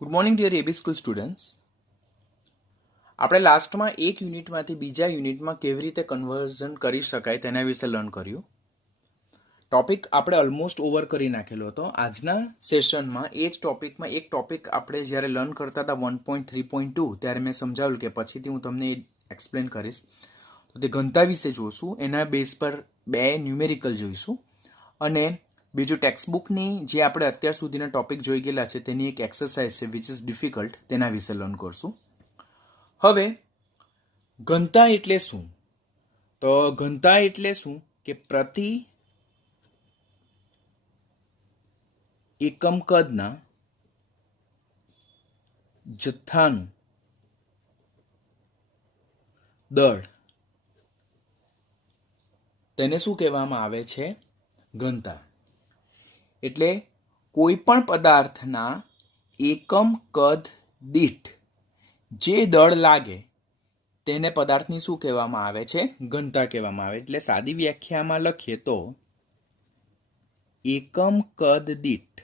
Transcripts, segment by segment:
Good morning dear AB school students. આપણે લાસ્ટમાં એક યુનિટમાંથી બીજા યુનિટમાં કેવી રીતે કન્વર્ઝન કરી શકાય તેના વિશે લર્ન કર્યું. ટોપિક આપણે ઓલમોસ્ટ ઓવર કરી નાખેલો હતો. આજના સેશનમાં એ જ ટોપિકમાં એક ટોપિક આપણે જ્યારે લર્ન કરતા હતા 1.3.2 ત્યારે મેં સમજાવ્યું કે પછીથી હું તમને એક્સપ્લેન કરીશ. તો તે ઘનતા વિશે જોઈશું, એના બેઝ પર બે ન્યુમેરિકલ જોઈશું અને બીજું ટેક્સ્ટબુકની જે આપણે અત્યાર સુધીના ટોપિક જોઈ ગયેલા છે તેની એક એક્સરસાઇઝ છે વિચ ઇઝ ડિફિકલ્ટ, તેના વિશે લર્ન કરશું. હવે ઘનતા એટલે શું? તો ઘનતા એટલે શું કે પ્રતિ એકમ કદના જથ્થાનું દળ, તેને શું કહેવામાં આવે છે? ઘનતા. એટલે કોઈ પણ પદાર્થના એકમ કદ દીઠ જે દળ લાગે તેને પદાર્થની શું કહેવામાં આવે છે? ઘનતા કહેવામાં આવે. એટલે સાદી વ્યાખ્યામાં લખીએ તો એકમ કદ દીઠ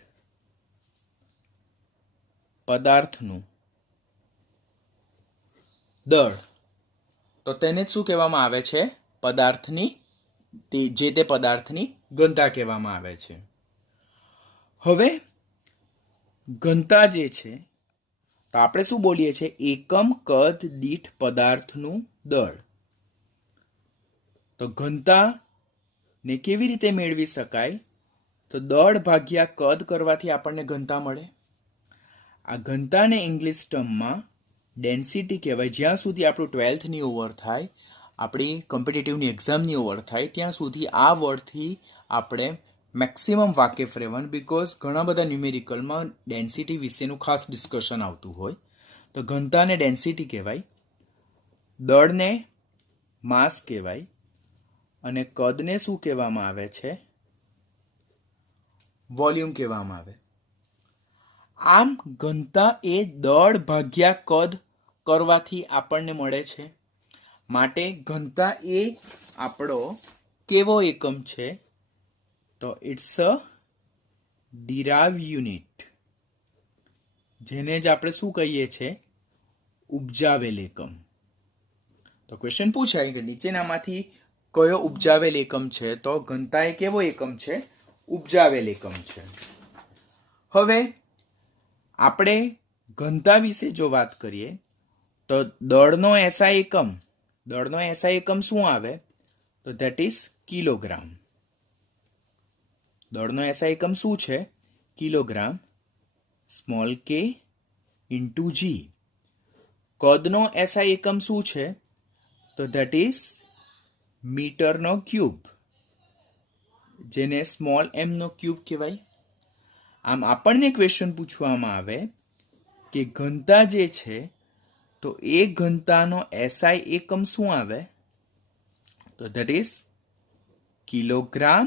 પદાર્થનું દળ, તો તેને શું કહેવામાં આવે છે? પદાર્થની જે તે પદાર્થની ઘનતા કહેવામાં આવે છે. હવે ઘનતા જે છે તો આપણે શું બોલીએ છીએ? એકમ કદ દીઠ પદાર્થનું દળ. તો ઘનતા ને કેવી રીતે મેળવી શકાય? તો દળ ભાગ્યા કદ કરવાથી આપણને ઘનતા મળે. આ ઘનતાને ઇંગ્લિશ ટર્મમાં ડેન્સિટી કહેવાય. જ્યાં સુધી આપણું 12થની ઓવર થાય, આપણી કોમ્પિટિટિવની એક્ઝામની ઓવર થાય ત્યાં સુધી આ વર્ડથી આપણે મેક્સિમમ વાકેફ રહેવાનું, બિકોઝ ઘણા બધા ન્યુમેરિકલમાં ડેન્સિટી વિશેનું ખાસ ડિસ્કશન આવતું હોય. તો ઘનતાને ડેન્સિટી કહેવાય, દળને માસ કહેવાય અને કદને શું કહેવામાં આવે છે? વોલ્યુમ કહેવામાં આવે. આમ ઘનતા એ દળ ભાગ્યા કદ કરવાથી આપણને મળે છે. માટે ઘનતા એ આપણો કેવો એકમ છે? તો ઇટ્સ અ ડિરાઇવ યુનિટ, જેને જ આપણે શું કહીએ છીએ? ઉપજાવેલ એકમ. તો ક્વેશ્ચન પૂછાય કે નીચેનામાંથી કયો ઉપજાવેલ એકમ છે? તો ઘનતા એ કેવો એકમ છે? ઉપજાવેલ એકમ છે. હવે આપણે ઘનતા વિશે જો વાત કરીએ તો દળનો એસઆઈ એકમ શું આવે? તો ધેટ ઇઝ કિલોગ્રામ. દળનો એસઆઈ એકમ શું છે? કિલોગ્રામ. સ્મોલ કે ઇન્ટુ જી. કદનો એસઆઈ એકમ શું છે? તો ધેટ ઇઝ મીટરનો ક્યુબ, જેને સ્મોલ એમ નો ક્યુબ કહેવાય. આમ આપણને ક્વેશ્ચન પૂછવામાં આવે કે ઘનતા જે છે તો એ ઘનતાનો એસઆઈ એકમ શું આવે? તો that is kilogram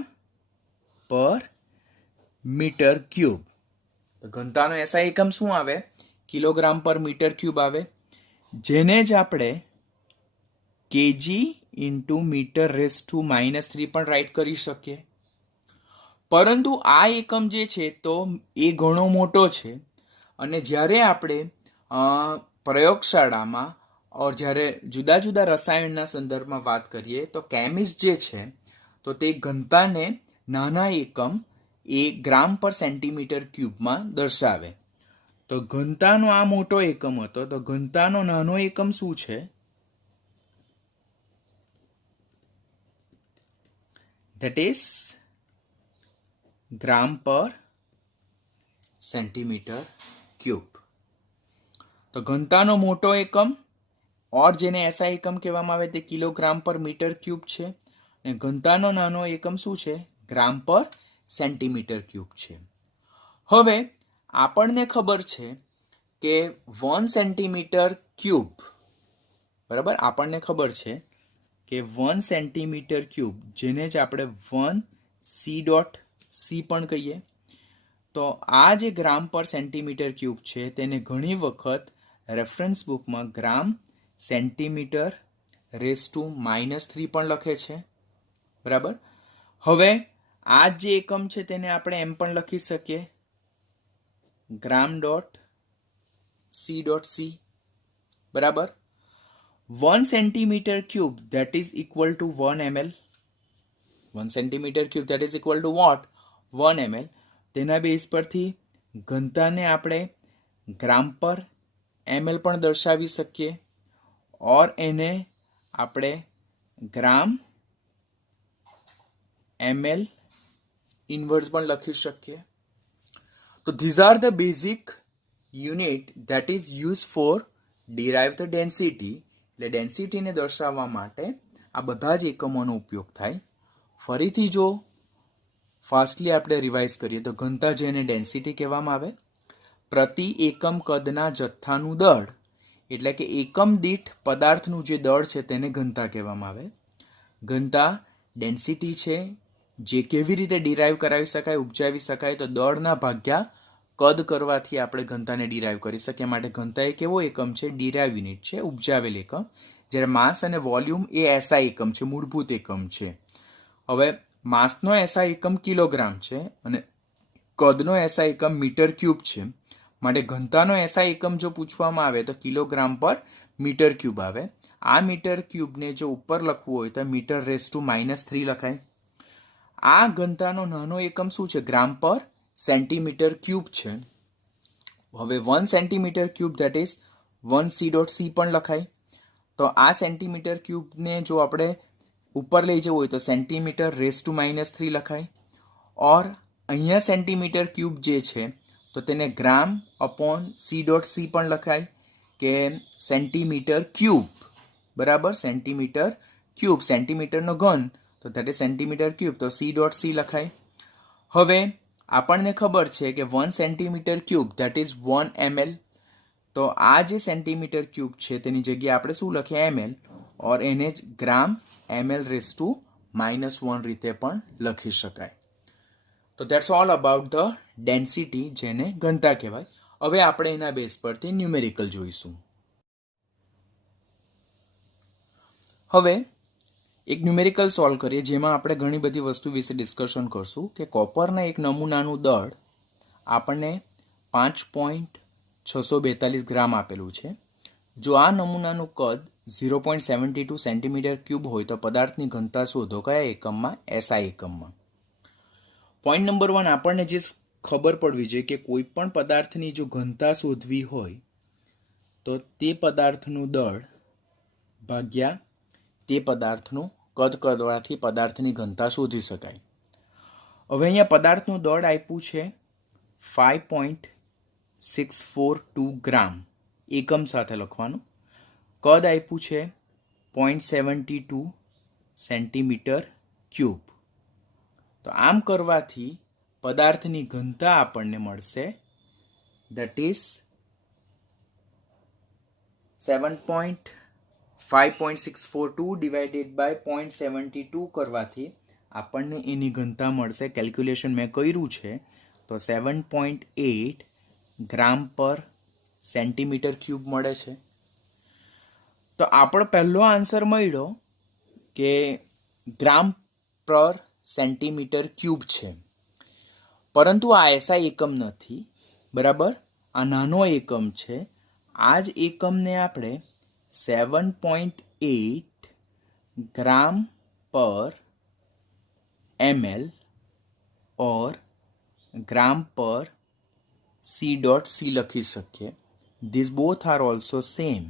per meter cube. તો ઘનતાનો એસઆઈ એકમ શું આવે? કિલોગ્રામ પર મીટર ક્યુબ આવે, જેને જ આપણે KG into meter raise to -3 પણ રાઈટ કરી શકીએ. પરંતુ આ એકમ જે છે તો એ ઘણો મોટો છે અને જ્યારે આપણે પ્રયોગશાળામાં ઓર જ્યારે જુદા જુદા રસાયણના સંદર્ભમાં વાત કરીએ તો કેમિસ્ટ જે છે તો તે ઘનતાને નાના એકમ એ ગ્રામ પર સેન્ટીમીટર ક્યુબમાં દર્શાવે. તો ઘનતાનો આ મોટો એકમ હતો, તો ઘનતાનો નાનો એકમ શું છે? ધેટ ઇઝ ગ્રામ પર સેન્ટીમીટર ક્યુબ. તો ઘનતાનો મોટો એકમ ઓર જેને એસઆઈ એકમ કહેવામાં આવે તે કિલોગ્રામ પર મીટર ક્યુબ છે અને ઘનતાનો નાનો એકમ શું છે? ગ્રામ પર સેન્ટીમીટર ક્યુબ છે. હવે આપણને ખબર છે કે 1 સેન્ટીમીટર ક્યુબ, બરાબર, આપણને ખબર છે કે 1 સેન્ટીમીટર ક્યુબ, જેને જ આપણે 1c.c પણ કહીએ, તો આ જે ગ્રામ પર સેન્ટીમીટર ક્યુબ છે તેને ઘણી વખત રેફરન્સ બુકમાં ગ્રામ સેન્ટીમીટર રેઝ ટુ -3 પણ લખે છે. બરાબર. હવે આ જે એકમ છે તેને આપણે એમ પણ લખી શકીએ gram dot C dot C, બરાબર. 1 centimeter cube that is equal to 1 ml. 1 centimeter cube that is equal to what? 1 ml. તેના બેઝ પરથી ઘનતાને આપણે ગ્રામ પર ml પણ દર્શાવી શકીએ, ઓર એને આપણે ગ્રામ ml ઇન્વર્સ પણ લખી શકીએ. તો these are the basic unit that is use for derive the density. એટલે ડેન્સિટીને દર્શાવવા માટે આ બધા જ એકમોનો ઉપયોગ થાય. ફરીથી જો ફાસ્ટલી આપણે રિવાઇઝ કરીએ તો ઘનતા જેને ડેન્સિટી કહેવામાં આવે, પ્રતિ એકમ કદના જથ્થાનું દળ એટલે કે એકમ દીઠ પદાર્થનું જે દળ છે તેને ઘનતા કહેવામાં આવે. ઘનતા ડેન્સિટી છે જે કેવી રીતે ડિરાઈવ કરાવી શકાય, ઉપજાવી શકાય, તો દળના ભાગ્યા કદ કરવાથી આપણે ઘનતાને ડિરાઈવ કરી શકીએ. માટે ઘનતા એક એવો એકમ છે, ડિરાઈવ યુનિટ છે, ઉપજાવેલ એકમ. જ્યારે માસ અને વોલ્યુમ એ એસઆઈ એકમ છે, મૂળભૂત એકમ છે. હવે માસનો એસઆઈ એકમ કિલોગ્રામ છે અને કદનો એસઆઈ એકમ મીટર ક્યુબ છે. માટે ઘનતાનો એસઆઈ એકમ જો પૂછવામાં આવે તો કિલોગ્રામ પર મીટર ક્યુબ આવે. આ મીટર ક્યુબને જો ઉપર લખવું હોય તો મીટર રેઝ ટુ -3 લખાય. આ ઘનતાનો નાનો એકમ શું છે? ગ્રામ પર સેન્ટીમીટર ક્યુબ છે. હવે 1 centimeter cube that is 1 C dot C પણ લખાય. તો આ સેન્ટીમીટર ક્યુબને જો આપણે ઉપર લઈ જવું હોય તો સેન્ટીમીટર રેઝ ટુ -3 લખાય. ઓર અહીંયા સેન્ટીમીટર ક્યુબ જે છે તો તેને ગ્રામ અપોન સી ડોટ સી પણ લખાય કે સેન્ટીમીટર ક્યુબ, બરાબર. સેન્ટીમીટર ક્યુબ, સેન્ટીમીટરનો ઘન, તો ધેટ ઇઝ સેન્ટીમીટર ક્યુબ, તો સી ડોટ સી લખાય. હવે આપણને ખબર છે કે 1 centimeter cube that is 1 ml. તો આ જે સેન્ટીમીટર ક્યુબ છે તેની જગ્યાએ આપણે શું લખીએ? ml. ઓર એને જ ગ્રામ ml રેઝ ટુ -1 રીતે પણ લખી શકાય. તો that's all about the density, જેને ઘનતા કહેવાય. હવે આપણે એના બેઝ પરથી ન્યુમેરિકલ જોઈશું. હવે એક ન્યુમેરિકલ સોલ્વ કરીએ જેમાં આપણે ઘણી બધી વસ્તુ વિશે ડિસ્કશન કરશું. કે કોપરના એક નમૂનાનું દળ આપણને 5.642 ગ્રામ આપેલું છે. જો આ નમૂનાનું કદ 0.72 સેન્ટીમીટર ક્યુબ હોય તો પદાર્થની ઘનતા શોધો. કયા એકમમાં? એસઆઈ એકમમાં. પોઈન્ટ નંબર 1, આપણને જે ખબર પડવી જોઈએ કે કોઈ પણ પદાર્થની જો ઘનતા શોધવી હોય તો તે પદાર્થનું દળ ભાગ્યા તે પદાર્થનું કદ કરવાથી પદાર્થની ઘનતા શોધી શકાય. હવે અહીંયા પદાર્થનું દળ આપ્યું છે 5.642 ગ્રામ, એકમ સાથે લખવાનું. કદ આપ્યું છે 0.72 સેન્ટીમીટર ક્યુબ. તો આમ કરવાથી પદાર્થની ઘનતા આપણને મળશે ધેટ ઇઝ 5.642 ડિવાઇડેડ બાય 0.72 કરવાથી આપણને એની ઘનતા મળશે. કેલ્ક્યુલેશન મેં કર્યું છે તો 7.8 ગ્રામ પર સેન્ટીમીટર ક્યુબ મળે છે. તો આપણો પહેલો આન્સર મળ્યો કે ગ્રામ પર સેન્ટીમીટર ક્યુબ છે. પરંતુ આ એસઆઈ એકમ નથી, બરાબર. આ નાનો એકમ છે. આ જ એકમને આપણે 7.8 ગ્રામ પર ml ઓર ગ્રામ પર સી ડોટ સી લખી શકીએ. This both are also same.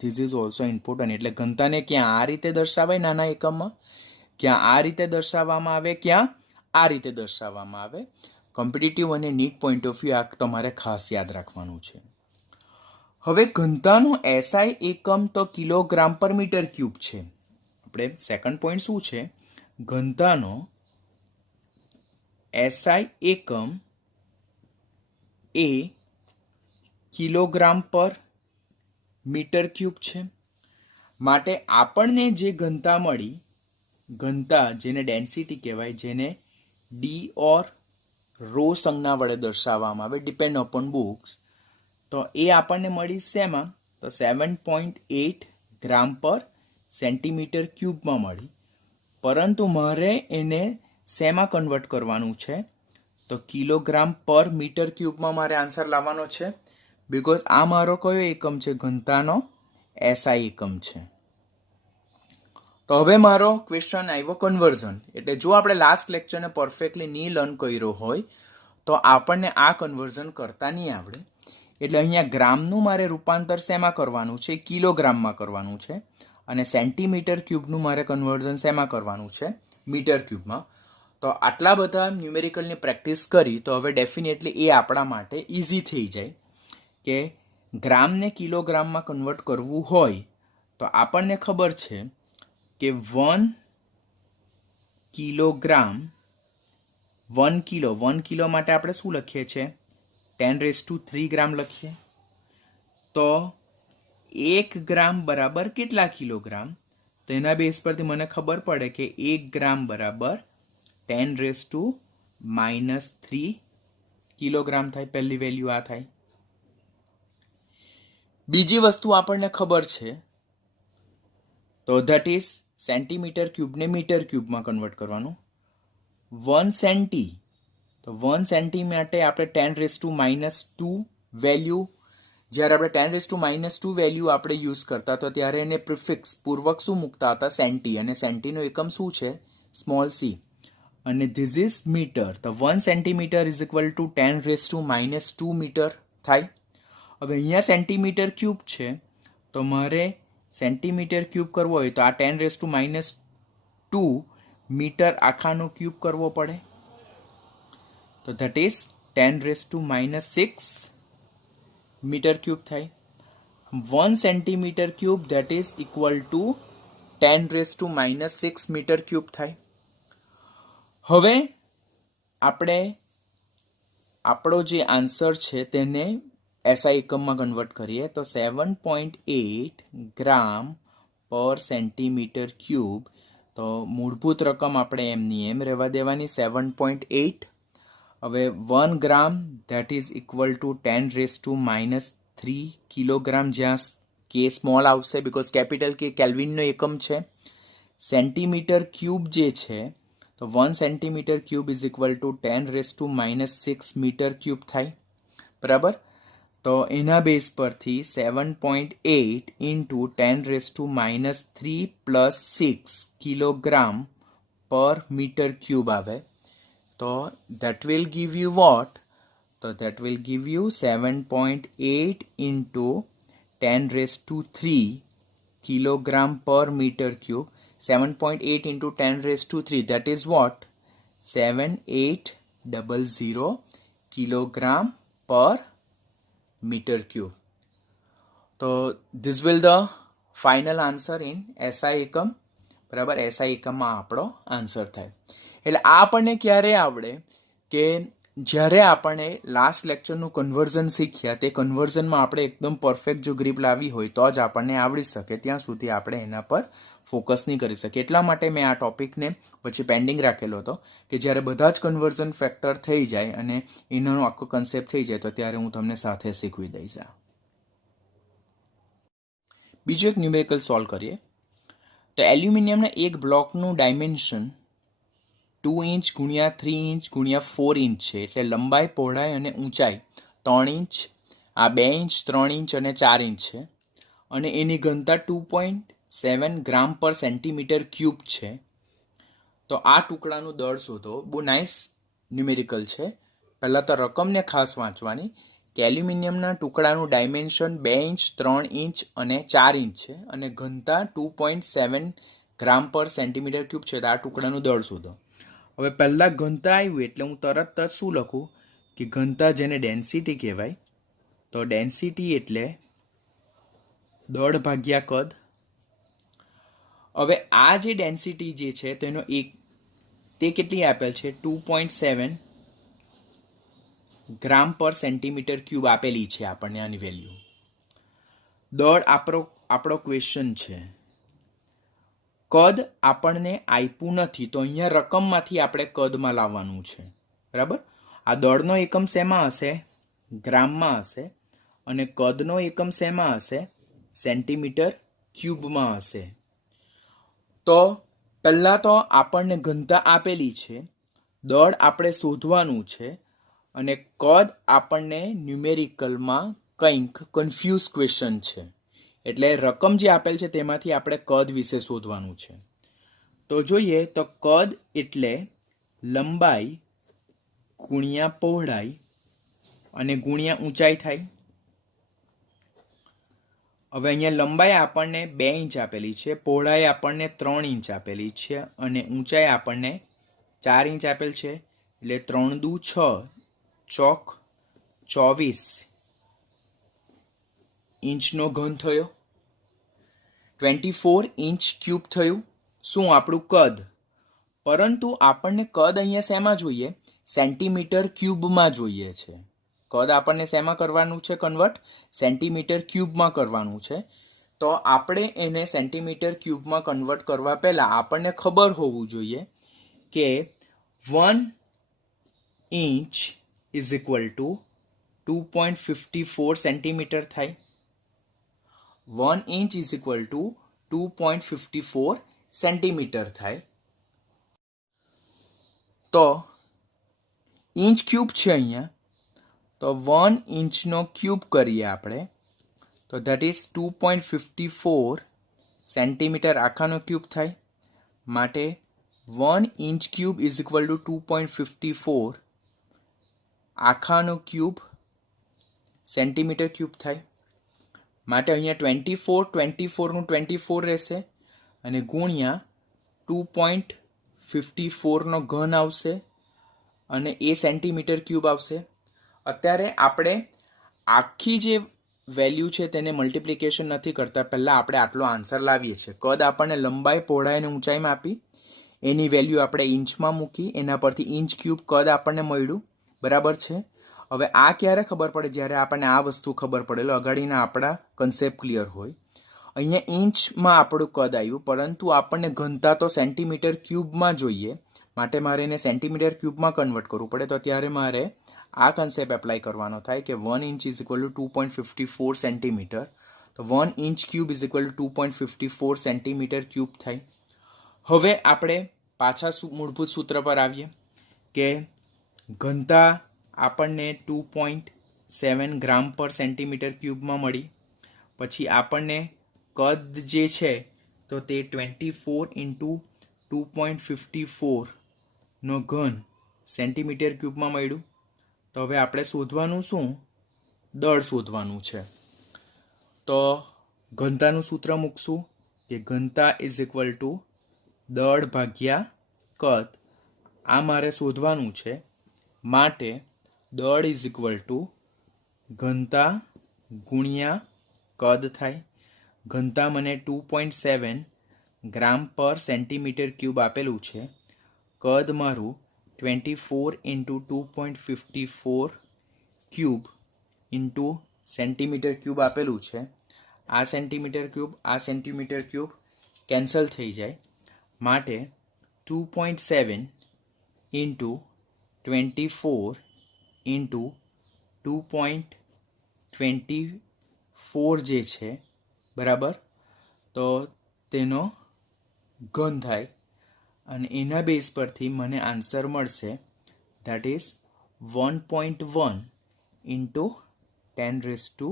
This is also important. એટલે ઘનતાને ક્યાં આ રીતે દર્શાવાય નાના એકમમાં, ક્યાં આ રીતે દર્શાવવામાં આવે, ક્યાં આ રીતે દર્શાવવામાં આવે. કોમ્પિટિટિવ અને નીટ પોઈન્ટ ઓફ વ્યૂ આ તમારે ખાસ યાદ રાખવાનું છે. હવે ઘનતાનો એસઆઈ એકમ તો કિલોગ્રામ પર મીટર ક્યુબ છે. આપણે સેકન્ડ પોઈન્ટ શું છે? ઘનતાનો એસઆઈ એકમ એ કિલોગ્રામ પર મીટર ક્યુબ છે. માટે આપણને જે ઘનતા મળી, ઘનતા જેને ડેન્સિટી કહેવાય, જેને ડી ઓર રો સંજ્ઞા વડે દર્શાવવામાં આવે, ડિપેન્ડ અપોન બુક્સ, તો એ આપણને મળી શેમાં? તો 7.8 ગ્રામ પર સેન્ટીમીટર ક્યુબમાં મળી. પરંતુ મારે એને શેમાં કન્વર્ટ કરવાનું છે? તો કિલોગ્રામ પર મીટર ક્યુબમાં મારે આન્સર લાવવાનો છે. બીકોઝ આ મારો કયો એકમ છે? ઘનતાનો એસઆઈ એકમ છે. તો હવે મારો ક્વેશ્ચન આવ્યો કન્વર્ઝન. એટલે જો આપણે લાસ્ટ લેક્ચરને પરફેક્ટલી નહીં લર્ન કર્યો હોય તો આપણને આ કન્વર્ઝન કરતા નહીં આવડે. એટલે અહીંયા ગ્રામનું મારે રૂપાંતર શેમાં કરવાનું છે? કિલોગ્રામમાં કરવાનું છે. અને સેન્ટીમીટર ક્યુબનું મારે કન્વર્ઝન શેમાં કરવાનું છે? મીટર ક્યુબમાં. તો આટલા બધા ન્યુમેરિકલની પ્રેક્ટિસ કરી તો હવે ડેફિનેટલી એ આપણા માટે ઇઝી થઈ જાય કે ગ્રામને કિલોગ્રામમાં કન્વર્ટ કરવું હોય તો આપણને ખબર છે કે 1 કિલોગ્રામ 1 કિલો માટે આપણે શું લખીએ છીએ? 10³ ગ્રામ લખીએ. તો 1 ગ્રામ બરાબર કેટલા કિલોગ્રામ? તો એના બેઝ પરથી મને ખબર પડે કે 1 ગ્રામ બરાબર 10⁻³ કિલોગ્રામ થાય. પહેલી વેલ્યુ આ થાય. બીજી વસ્તુ આપણને ખબર છે તો ધેટ ઇઝ સેન્ટીમીટર ક્યુબને મીટર ક્યુબમાં કન્વર્ટ કરવાનું. 1 સેન્ટી, તો 1 સેન્ટી માટે આપણે 10⁻² વેલ્યુ, જ્યારે આપણે 10⁻² વેલ્યુ આપણે યુઝ કરતા તો ત્યારે એને પ્રિફિક્સ પૂર્વક શું મૂકતા હતા? સેન્ટી. અને સેન્ટીનો એકમ શું છે? Small C. અને ધીસ ઇઝ મીટર. તો 1 centimeter is equal to 10⁻² meter થાય. હવે અહીંયા સેન્ટીમીટર ક્યુબ છે તો મારે સેન્ટીમીટર ક્યુબ કરવો હોય તો આ 10⁻² મીટર આખાનો ક્યુબ કરવો પડે. તો ધેટ ઇઝ 10⁻⁶ મીટર ક્યુબ થાય. 1 centimeter cube that is equal to 10⁻⁶ meter cube થાય. હવે આપણે આપણો જે આન્સર છે તેને એસઆઈ એકમમાં કન્વર્ટ કરીએ તો 7.8 ગ્રામ પર સેન્ટીમીટર ક્યુબ. તો મૂળભૂત રકમ આપણે એમની એમ રહેવા દેવાની 7.8. હવે 1 gram that is equal to 10⁻³ kilogram, જ્યાં કે સ્મોલ આવશે બીકોઝ કેપિટલ કે કેલ્વિનનો એકમ છે. સેન્ટીમીટર ક્યુબ જે છે તો 1 centimeter cube is equal to 10⁻⁶ meter cube થાય. બરાબર. તો એના બેઝ પરથી 7.8 into 10⁻³ plus 6 kilogram per meter cube આવે. તો that will give you what? તો that will give you 7.8 into 10⁻³ kilogram per meter cube. 7.8 into 10⁻³ that is what? 7800 kilogram per meter cube. So this will the final answer in SI એકમ. બરાબર. SI એકમમાં આપણો answer થાય. એટલે આ આપણને ક્યારે આવડે કે જ્યારે આપણે લાસ્ટ લેક્ચરનું કન્વર્ઝન શીખ્યા તે કન્વર્ઝનમાં આપણે એકદમ પરફેક્ટ જો ગ્રીપ લાવી હોય તો જ આપણને આવડી શકે. ત્યાં સુધી આપણે એના પર ફોકસ નહીં કરી શકીએ. એટલા માટે મેં આ ટોપિકને પછી પેન્ડિંગ રાખેલો હતો કે જ્યારે બધા જ કન્વર્ઝન ફેક્ટર થઈ જાય અને એનો આખો કન્સેપ્ટ થઈ જાય તો ત્યારે હું તમને સાથે શીખવી દઈશ. બીજું એક ન્યુમેરિકલ સોલ્વ કરીએ. તો એલ્યુમિનિયમના એક બ્લોકનું ડાયમેન્શન 2 ઇંચ ગુણ્યા 3 ઇંચ ગુણ્યા 4 ઇંચ છે. એટલે લંબાઈ, પહોળાઈ અને ઊંચાઈ 3 ઇંચ, આ 2 ઇંચ, 3 ઇંચ અને 4 ઇંચ છે. અને એની ઘનતા 2.7 ગ્રામ પર સેન્ટીમીટર ક્યુબ છે. તો આ ટુકડાનું દળ શોધો. બહુ નાઇસ ન્યુમેરિકલ છે. પહેલાં તો રકમને ખાસ વાંચવાની કે એલ્યુમિનિયમના ટુકડાનું ડાયમેન્શન 2 ઇંચ, 3 ઇંચ અને 4 ઇંચ છે અને ઘનતા 2.7 ગ્રામ પર સેન્ટીમીટર ક્યુબ છે. તો આ ટુકડાનું દળ શોધો. હવે પહેલાં ઘનતા આવ્યું એટલે હું તરત જ શું લખું કે ઘનતા જેને ડેન્સિટી કહેવાય. તો ડેન્સિટી એટલે દળ ભાગ્યા કદ. હવે આ જે ડેન્સિટી જે છે તેનો તે કેટલી આપેલ છે? 2.7 ગ્રામ પર સેન્ટીમીટર ક્યુબ આપેલી છે આપણને આની વેલ્યુ. દળ આપણો ક્વેશ્ચન છે. કદ આપણને આપ્યું નથી તો અહીંયા રકમમાંથી આપણે કદમાં લાવવાનું છે. બરાબર. આ દળનો એકમ શેમાં હશે? ગ્રામમાં હશે. અને કદનો એકમ શેમાં હશે? સેન્ટીમીટર ક્યુબમાં હશે. તો પહેલાં તો આપણને ઘનતા આપેલી છે, દળ આપણે શોધવાનું છે અને કદ આપણને ન્યુમેરિકલમાં કંઈક કન્ફ્યુઝ ક્વેશ્ચન છે. એટલે રકમ જે આપેલ છે તેમાંથી આપણે કદ વિશે શોધવાનું છે. તો જોઈએ તો કદ એટલે લંબાઈ ગુણ્યા પહોળાઈ અને ગુણ્યા ઊંચાઈ થાય. હવે અહીંયા લંબાઈ આપણને 2 ઇંચ આપેલી છે, પહોળાઈ આપણને 3 ઇંચ આપેલી છે અને ઊંચાઈ આપણને 4 ઇંચ આપેલ છે. એટલે 3 દુ 6 ચોક 24 ઇંચનો ઘન થયો. 24 ઇંચ ક્યુબ થયું શું આપણું કદ. પરંતુ આપણને કદ અહીંયા શેમાં જોઈએ? સેન્ટીમીટર ક્યુબમાં જોઈએ છે. કદ આપણને શેમાં કરવાનું છે કન્વર્ટ? સેન્ટીમીટર ક્યુબમાં કરવાનું છે. તો આપણે એને સેન્ટીમીટર ક્યુબમાં કન્વર્ટ કરવા પહેલાં આપણને ખબર હોવું જોઈએ કે 1 inch is equal to 2.54 centimetre થાય. 1 inch is equal to 2.54 centimetre થાય. તો ઇંચ ક્યુબ છે અહીંયા, તો 1 ઇંચનો ક્યુબ કરીએ આપણે તો ધેટ ઇઝ 2.54 સેન્ટીમીટર આખાનો ક્યુબ થાય. માટે 1 inch cube is equal to 2.54 આખાનો ક્યુબ સેન્ટીમીટર ક્યુબ થાય. માટે અહીંયા 24નું 24 રહેશે અને ગુણ્યા 2.54નો ઘન આવશે અને એ સેન્ટીમીટર ક્યુબ આવશે. અત્યારે આપણે આખી જે વેલ્યુ છે તેને મલ્ટિપ્લિકેશન નથી કરતા, પહેલાં આપણે આટલો આન્સર લાવીએ છીએ. કદ આપણને લંબાઈ પહોળાઈ અને ઊંચાઈમાં આપી, એની વેલ્યુ આપણે ઇંચમાં મૂકી, એના પરથી ઇંચ ક્યુબ કદ આપણને મળ્યું. બરાબર છે. હવે આ ક્યારે ખબર પડે? જ્યારે આપણને આ વસ્તુ ખબર પડેલો અગાડીના આપણા કન્સેપ્ટ ક્લિયર હોય. અહીંયા ઇંચમાં આપણું કદ આવ્યું, પરંતુ આપણને ઘનતા તો સેન્ટીમીટર ક્યુબમાં જોઈએ. માટે મારે એને સેન્ટીમીટર ક્યુબમાં કન્વર્ટ કરવું પડે. તો ત્યારે મારે આ કન્સેપ્ટ એપ્લાય કરવાનો થાય કે 1 inch is equal to 2.54 centimetre. તો 1 inch cube is equal to 2.54 centimetre cube થાય. હવે આપણે પાછા મૂળભૂત સૂત્ર પર આવીએ કે ઘનતા આપણને 2.7 ગ્રામ પર સેન્ટીમીટર ક્યુબમાં મળી. પછી આપણને કદ જે છે તો તે 24 ઇન્ટુ 2.54નો ઘન સેન્ટીમીટર ક્યુબમાં મળ્યું. તો હવે આપણે શોધવાનું શું? દળ શોધવાનું છે. તો ઘનતાનું સૂત્ર મૂકશું કે ઘનતા ઇઝ ઇક્વલ ટુ દળ ભાગ્યા કદ. આ મારે શોધવાનું છે. માટે દળ ઇઝ ઇક્વલ ટુ ઘનતા ગુણ્યા કદ થાય. ઘનતા મને 2.7 ગ્રામ પર સેન્ટીમીટર ક્યુબ આપેલું છે. કદ મારું 24 into 2.54 cube into centimetre cube આપેલું છે. આ સેન્ટીમીટર ક્યુબ કેન્સલ થઈ જાય. માટે 2.7 ઇન્ટુ 24 ઇન્ટુ 2.24 જે છે બરાબર, તો તેનો ઘન થાય અને એના બેઝ પરથી મને આન્સર મળશે ધેટ ઇઝ 1.1 ઇન્ટુ 10³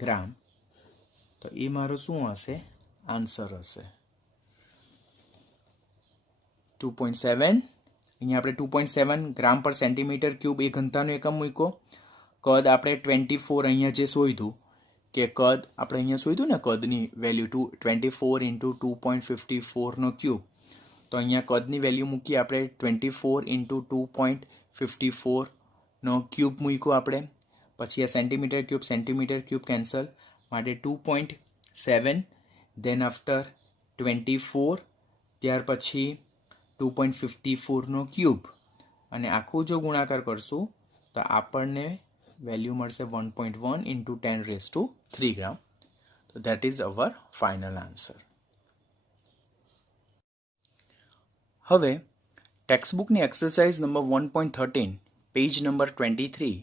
ગ્રામ. તો એ મારો શું હશે? આન્સર હશે 2.7. અહીંયા આપણે 2.7 ગ્રામ પર સેન્ટીમીટર ક્યુબ એ ઘનતાનો એકમ મૂક્યો. કદ આપણે 24 અહીંયા જે શોધ્યું કે કદ આપણે અહીંયા શોધ્યું ને કદની વેલ્યુ 24 ઇન્ટુ 2.54નો ક્યુબ. તો અહીંયા કદની વેલ્યુ મૂકી આપણે 24 ઇન્ટુ 2.54નો ક્યુબ મૂક્યો આપણે. પછી આ સેન્ટીમીટર ક્યુબ કેન્સલ. માટે 2.7 ધેન આફ્ટર 24 ત્યાર પછી 2.54નો ક્યુબ અને આખું જો ગુણાકાર કરશું તો આપણને વેલ્યુ મળશે 1.1 ઇન્ટુ 10³ ગ્રામ. તો that is our final answer. હવે ટેક્સ્ટબુકની એક્સરસાઇઝ નંબર 1.13 પેજ નંબર 23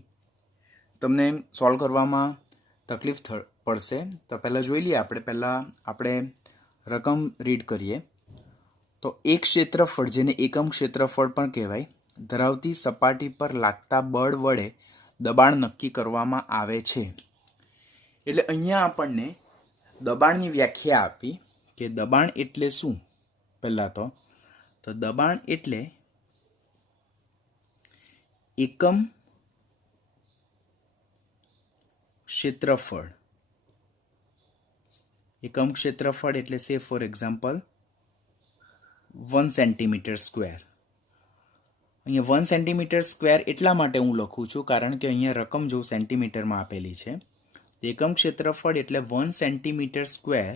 તમને સોલ્વ કરવામાં તકલીફ પડશે. તો પહેલાં જોઈ લઈએ આપણે રકમ રીડ કરીએ. તો એક ક્ષેત્રફળ, જેને એકમ ક્ષેત્રફળ પણ કહેવાય, ધરાવતી સપાટી પર લાગતા બળ વડે દબાણ નક્કી કરવામાં આવે છે. એટલે અહીંયા આપણને દબાણની વ્યાખ્યા આપી કે દબાણ એટલે શું. પહેલા તો દબાણ એટલે એકમ ક્ષેત્રફળ. એકમ ક્ષેત્રફળ એટલે સે ફોર એક્ઝામ્પલ 1 સેન્ટીમીટર સ્ક્વેર. અહીંયા 1 સેન્ટીમીટર સ્ક્વેર એટલા માટે હું લખું છું કારણ કે અહીંયા રકમ જો સેન્ટીમીટરમાં આપેલી છે. એકમ ક્ષેત્રફળ એટલે 1 સેન્ટીમીટર સ્ક્વેર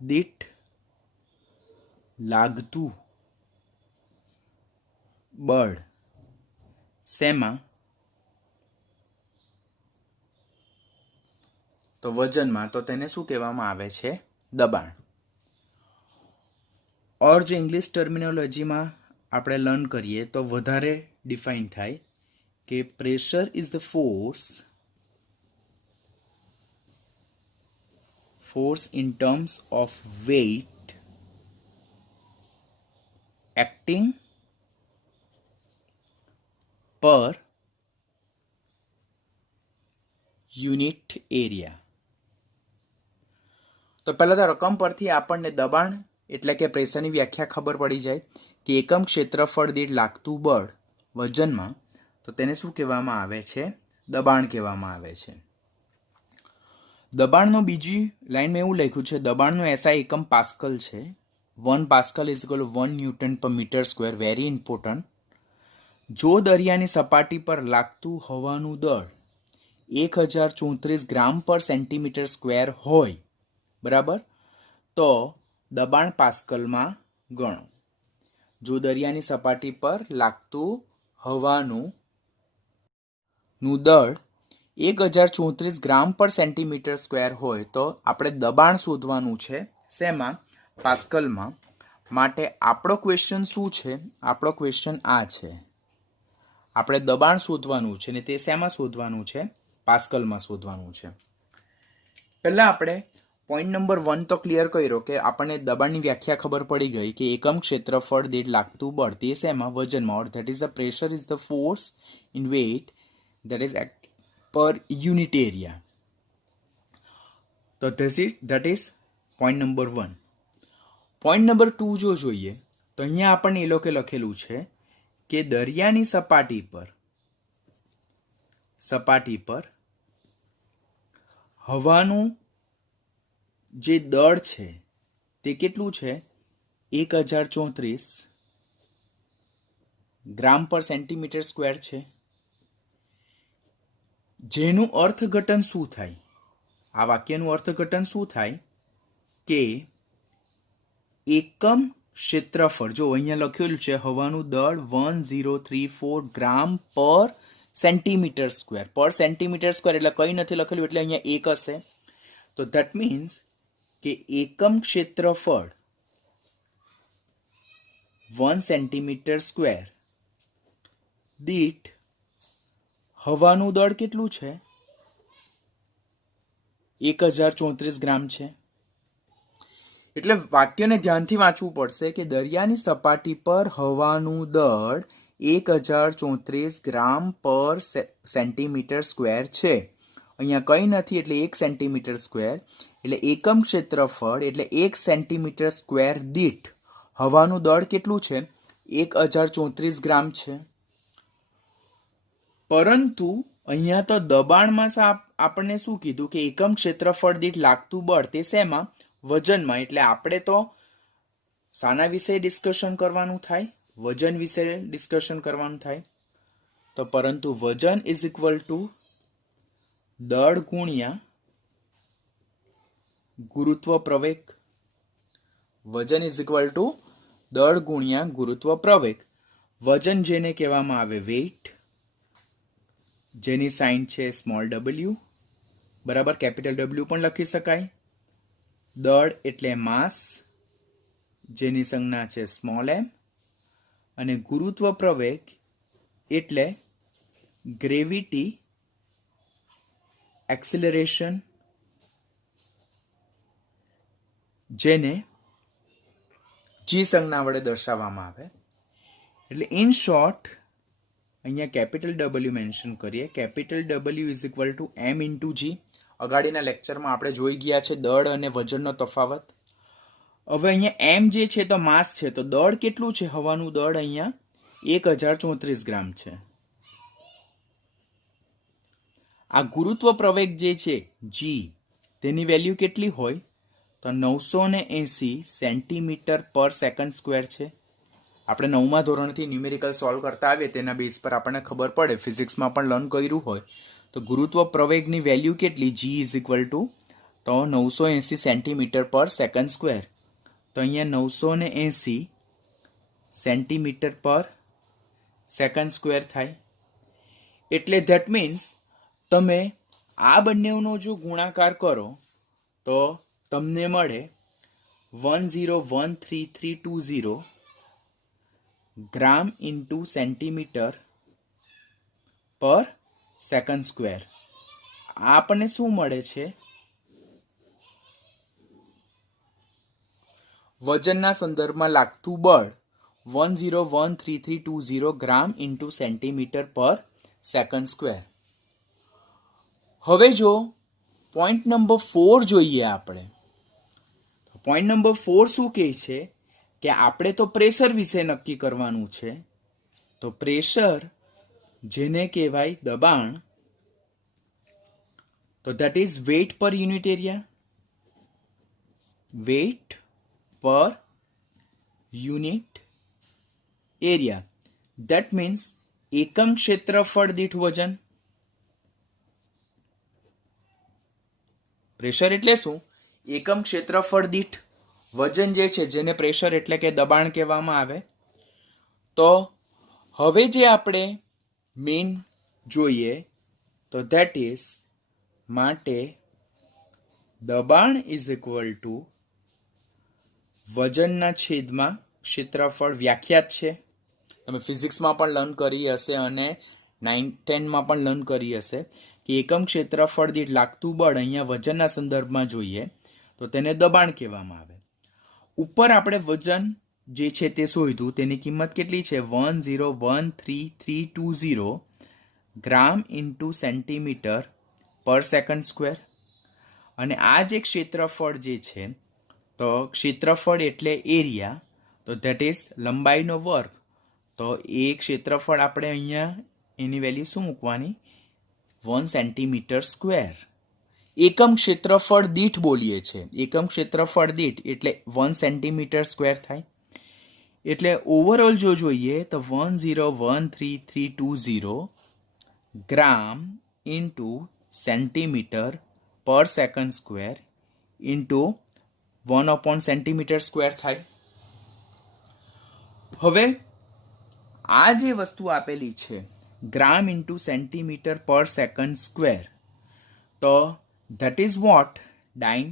દીઠ લાગતું બળ. શેમાં? તો વજનમાં. તો તેને શું કહેવામાં આવે છે? દબાણ. ઓર જો ઇંગ્લિશ ટર્મિનોલોજીમાં આપણે લર્ન કરીએ તો વધારે ડિફાઇન થાય કે pressure is the force in terms of weight acting per unit area. તો પહેલા તો રકમ પરથી આપણને દબાણ એટલે કે પ્રેશરની વ્યાખ્યા ખબર પડી જાય કે એકમ ક્ષેત્રફળ દીઠ લાગતું બળ વજનમાં. તો તેને શું કહેવામાં આવે છે? દબાણ કહેવામાં આવે છે. દબાણનો બીજી લાઈનમાં એવું લખ્યું છે દબાણનો એસઆઈ એકમ પાસ્કલ છે. 1 pascal is equal 1 newton per metre square. Very important. જો દરિયાની સપાટી પર લાગતું હવાનું દળ 1034 ગ્રામ પર સેન્ટીમીટર સ્ક્વેર હોય, બરાબર, તો દબાણ પાસ્કલમાં ગણો. જો દરિયાની સપાટી પર લાગતું હવાનું દળ 1034 ગ્રામ પર સેન્ટીમીટર સ્ક્વેર હોય તો આપણે દબાણ શોધવાનું છે. શેમાં? પાસ્કલમાં. માટે આપણો ક્વેશ્ચન શું છે? આપણો ક્વેશ્ચન આ છે. આપણે દબાણ શોધવાનું છે ને તે શેમાં શોધવાનું છે? પાસ્કલમાં શોધવાનું છે. પહેલા આપણે પોઈન્ટ નંબર 1 તો ક્લિયર કર્યો કે આપણને દબાણની વ્યાખ્યા ખબર પડી ગઈ કે એકમ ક્ષેત્રફળ દીઠ લાગતું બળ તે શેમાં? વજનમાં. Or that is the pressure is the force in weight that is act per unit area. તો that is point number 1. point number 2 જો જોઈએ તો અહીંયા આપણને એ લોકો લખેલું છે કે દરિયાની સપાટી પર હવાનું જે દળ છે તે કેટલું છે? 1034 ગ્રામ પર સેન્ટીમીટર સ્ક્વેર છે. જેનું અર્થઘટન શું થાય? આ વાક્યનું અર્થઘટન શું થાય કે એકમ ક્ષેત્રફળ, જો અહીંયા લખેલું છે હવાનું દળ 1034 ગ્રામ પર સેન્ટીમીટર સ્ક્વેર. પર સેન્ટીમીટર સ્ક્વેર એટલે કંઈ નથી લખેલું એટલે અહીંયા 1 હશે. તો ધેટ મીન્સ કે એકમ ક્ષેત્રફળ 1 સેન્ટીમીટર સ્ક્વેર દીઠ હવાનું દળ કેટલું છે? 1034 ગ્રામ છે. એટલે વાક્યને ધ્યાનથી વાંચવું પડશે કે દરિયાની સપાટી પર હવાનું દળ 1034 ગ્રામ પર સેન્ટીમીટર સ્ક્વેર છે. અહીંયા કંઈ નથી એટલે 1 સેન્ટીમીટર સ્ક્વેર. એટલે એકમ ક્ષેત્રફળ એટલે 1 સેન્ટીમીટર સ્ક્વેર દીઠ હવાનું દળ કેટલું છે? 1034 ગ્રામ છે. પરંતુ અહીંયા તો દબાણમાં આપણને શું કીધું કે એકમ ક્ષેત્રફળ દીઠ લાગતું બળ તે શેમાં? વજનમાં. એટલે આપણે તો શાના વિશે ડિસ્કશન કરવાનું થાય? વજન વિશે ડિસ્કશન કરવાનું થાય. તો પરંતુ વજન ઇઝ ઇક્વલ ટુ દળ ગુણ્યા ગુરુત્વ પ્રવેગ. વજન ઇઝ ઇક્વલ ટુ દળ ગુણ્યા ગુરુત્વ પ્રવેગ. વજન જેને કહેવામાં આવે વેઇટ, જેની સાઇન છે સ્મોલ w, બરાબર, કેપિટલ W પણ લખી શકાય. દળ એટલે માસ, જેની સંજ્ઞા છે સ્મોલ m, અને ગુરુત્વ પ્રવેગ એટલે ગ્રેવિટી એક્સિલરેશન, જેને g સંજ્ઞા વડે દર્શાવવામાં આવે. એટલે ઇન શોર્ટ અહીંયા કેપિટલ ડબલ્યુ મેન્શન કરીએ. Capital W is equal to M into G. અગાડીના લેક્ચરમાં આપણે જોઈ ગયા છે દળ અને વજનનો તફાવત. હવે અહીંયા એમ જે છે તો માસ છે, તો દળ કેટલું છે? હવાનું દળ અહીંયા 1034 ગ્રામ છે. આ ગુરુત્વ પ્રવેગ જે છે જી, તેની વેલ્યુ કેટલી હોય? તો 980 સેન્ટીમીટર પર સેકન્ડ સ્ક્વેર છે. આપણે 9મા ધોરણથી ન્યુમેરિકલ સોલ્વ કરતા આવીએ તેના બેઝ પર આપણને ખબર પડે, ફિઝિક્સમાં પણ લર્ન કર્યું હોય તો ગુરુત્વ પ્રવેગની વેલ્યુ કેટલી? જી ઇઝ ઇક્વલ ટુ તો 980 સેન્ટીમીટર પર સેકન્ડ સ્ક્વેર. તો અહીંયા 980 સેન્ટીમીટર પર સેકન્ડ સ્ક્વેર થાય. એટલે ધેટ મીન્સ તમે આ બંનેનો જો ગુણાકાર કરો તો તમને મળે 10133320 ગ્રામ ઇન્ટુ સેન્ટીમીટર પર સેકન્ડ સ્ક્વેર. આપણને શું મળે છે? વજનના સંદર્ભમાં લાગતું બળ 10133320 ગ્રામ ઇન્ટુ સેન્ટીમીટર પર સેકન્ડ સ્ક્વેર. હવે જો પોઈન્ટ નંબર 4 જોઈએ આપણે, પોઈન્ટ નંબર 4 શું કહે છે કે આપણે તો પ્રેશર વિશે નક્કી કરવાનું છે. તો પ્રેશર જેને કહેવાય દબાણ, તો ધેટ ઇઝ વેઇટ પર યુનિટ એરિયા. વેઇટ પર યુનિટ એરિયા, ધેટ મીન્સ એકમ ક્ષેત્રફળ દીઠ વજન. પ્રેશર એટલે શું? એકમ ક્ષેત્રફળ દીઠ વજન જે છે, જેને પ્રેશર એટલે કે દબાણ કહેવામાં આવે. તો હવે જે આપણે મેઇન જોઈએ તો ધેટ ઇઝ માટે દબાણ ઇઝ ઇક્વલ ટુ વજનના છેદમાં ક્ષેત્રફળ. વ્યાખ્યાત છે, તમે ફિઝિક્સમાં પણ લર્ન કરી હશે અને 9-10માં પણ લર્ન કરી હશે કે એકમ ક્ષેત્રફળ દીઠ લાગતું બળ અહીંયા વજનના સંદર્ભમાં જોઈએ તો તેને દબાણ કહેવામાં આવે. ઉપર આપણે વજન જે છે તે શોધ્યું, તેની કિંમત કેટલી છે? 10133320 ગ્રામ ઇન્ટુ સેન્ટીમીટર પર સેકન્ડ સ્ક્વેર. અને આ જે ક્ષેત્રફળ જે છે, તો ક્ષેત્રફળ એટલે એરિયા, તો ધેટ ઇઝ લંબાઈનો વર્ગ. તો એ ક્ષેત્રફળ આપણે અહીંયા એની વેલ્યુ શું મૂકવાની? 1 સેન્ટીમીટર સ્ક્વેર. એકમ ક્ષેત્રફળ દીઠ બોલીએ છે, એકમ ક્ષેત્રફળ દીઠ એટલે 1 સેન્ટીમીટર સ્ક્વેર થાય. એટલે ઓવરઓલ જો જોઈએ તો 10133320 ગ્રામ ઇન્ટુ સેન્ટીમીટર પર second square into 1 centimetre square થાય. હવે આ જે વસ્તુ આપેલી છે ગ્રામ ઇન્ટુ સેન્ટીમીટર પર સેકન્ડ સ્ક્વેર, તો ધેટ ઇઝ વોટ? ડાઇન.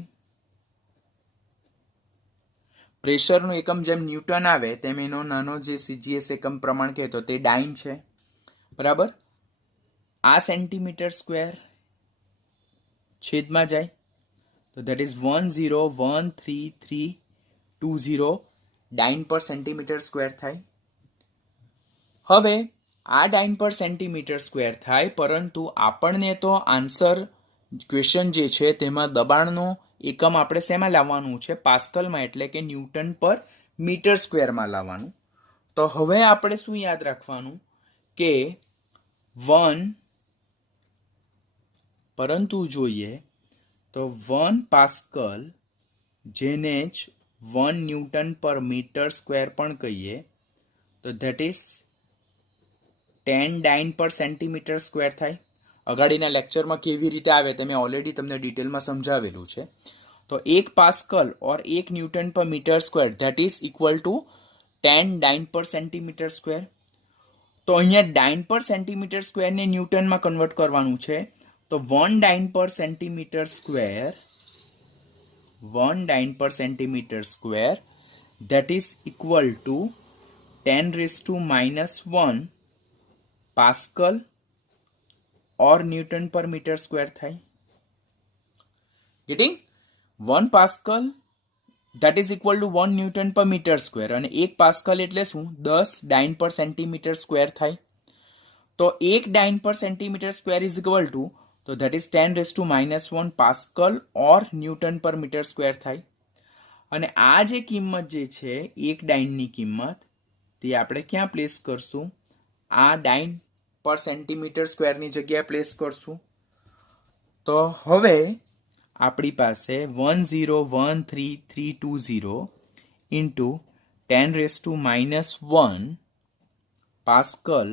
પ્રેશરનું એકમ જેમ ન્યૂટન આવે તેમ એનો નાનો જે સીજીએસ એકમ પ્રમાણ કહેતો તે ડાઇન છે, બરાબર. આ સેન્ટીમીટર સ્ક્વેર છેદમાં જાય તો that is 10133320 ડાઇન per centimetre square થાય. હવે આ ડાઇન પર સેન્ટીમીટર સ્ક્વેર થાય, પરંતુ આપણને તો આન્સર ક્વેશ્ચન જે છે તેમાં દબાણનો એકમ આપણે શેમાં લાવવાનું છે? પાસ્કલમાં, એટલે કે ન્યૂટન પર મીટર સ્ક્વેરમાં લાવવાનું. તો હવે આપણે શું યાદ રાખવાનું કે 1, પરંતુ જોઈએ તો 1 પાસ્કલ, જેને જ 1 ન્યૂટન પર મીટર સ્ક્વેર પણ કહીએ, તો that is 10 dyne per centimetre square થાય. અગાડીના લેક્ચરમાં કેવી રીતે આવે તે મેં ઓલરેડી તમને ડિટેલમાં સમજાવેલું છે. તો 1 pascal or 1 newton per metre square that is equal to 10 dyne per centimetre square. તો અહીંયા ડાઇન પર સેન્ટીમીટર સ્ક્વેરને ન્યૂટનમાં કન્વર્ટ કરવાનું છે. તો 1 dyne per centimetre square, 1 dyne per centimetre square that is equal two 10⁻⁻1 pascal और न्यूटन पर metre square थाय. Getting? 1 pascal that is equal to 1 Newton पर metre square, અને 1 પાસ્કલ એટલે શું? 10 ડાઇન પર સેન્ટીમીટર સ્ક્વેર થાય. તો 1 dyne per centimetre square is equal to, તો that is 10⁻⁻1 pascal or newton per metre square થાય. અને આ જે કિંમત જે છે 1 ડાઇનની કિંમત, તે આપણે ક્યાં પ્લેસ કરશું? આ ડાઇન પર સેન્ટીમીટર સ્ક્વેરની જગ્યાએ પ્લેસ કરશું. તો હવે આપણી પાસે 1013320 into 10⁻⁻1 pascal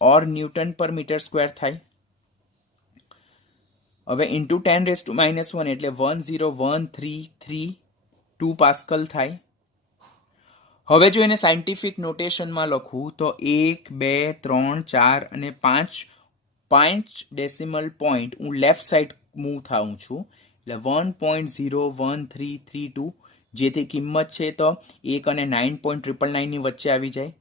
or newton per metre square થાય. હવે ઇન્ટુ 10⁻⁻1 એટલે 10133 પાસ્કલ થાય. હવે જો એને સાયન્ટિફિક નોટેશનમાં લખું તો 1, 2, 3, 4 અને 5 ડેસિમલ પોઈન્ટ હું લેફ્ટ સાઈડ મૂવ થાઉં છું, એટલે 1.01332 જે તે કિંમત છે તો 1 અને 9.999ની વચ્ચે આવી જાય.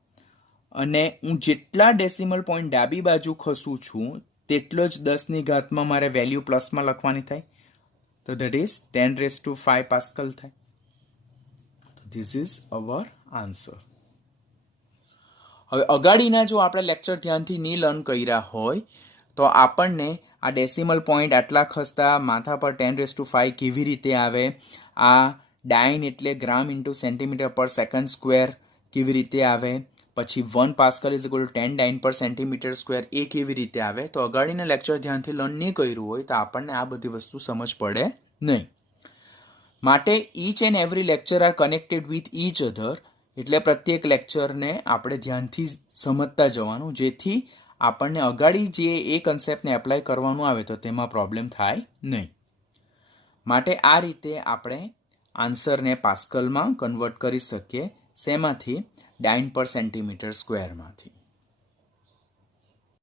અને હું જેટલા ડેસિમલ પોઈન્ટ ડાબી બાજુ ખસું છું તેટલો જ 10ની ઘાતમાં મારે વેલ્યુ પ્લસમાં લખવાની થાય. તો દેટ ઇઝ 10⁵ પાસ્કલ થાય. This is our answer. હવે અગાડીના જો આપણે લેક્ચર ધ્યાનથી નહીં લર્ન કર્યા હોય તો આપણને આ ડેસિમલ પોઈન્ટ આટલા ખસતા માથા પર 10⁵ કેવી રીતે આવે, આ ડાઇન એટલે ગ્રામ ઇન્ટુ સેન્ટીમીટર પર સેકન્ડ સ્ક્વેર કેવી રીતે આવે, પછી 1 pascal is equal to 10 dyne per centimetre square એ કેવી રીતે આવે, તો અગાડીના લેક્ચર ધ્યાનથી લર્ન નહીં કર્યું હોય તો આપણને આ બધી વસ્તુ સમજ પડે નહીં. માટે each and every lecture are connected with each other, એટલે પ્રત્યેક લેક્ચરને આપણે ધ્યાનથી સમજતા જવાનું, જેથી આપણને અગાડી જે એ કન્સેપ્ટને એપ્લાય કરવાનું આવે તો તેમાં પ્રોબ્લેમ થાય નહીં. માટે આ રીતે આપણે આન્સરને પાસ્કલમાં કન્વર્ટ કરી શકીએ. શેમાંથી? ડાઇન પર સેન્ટીમીટર સ્ક્વેરમાંથી.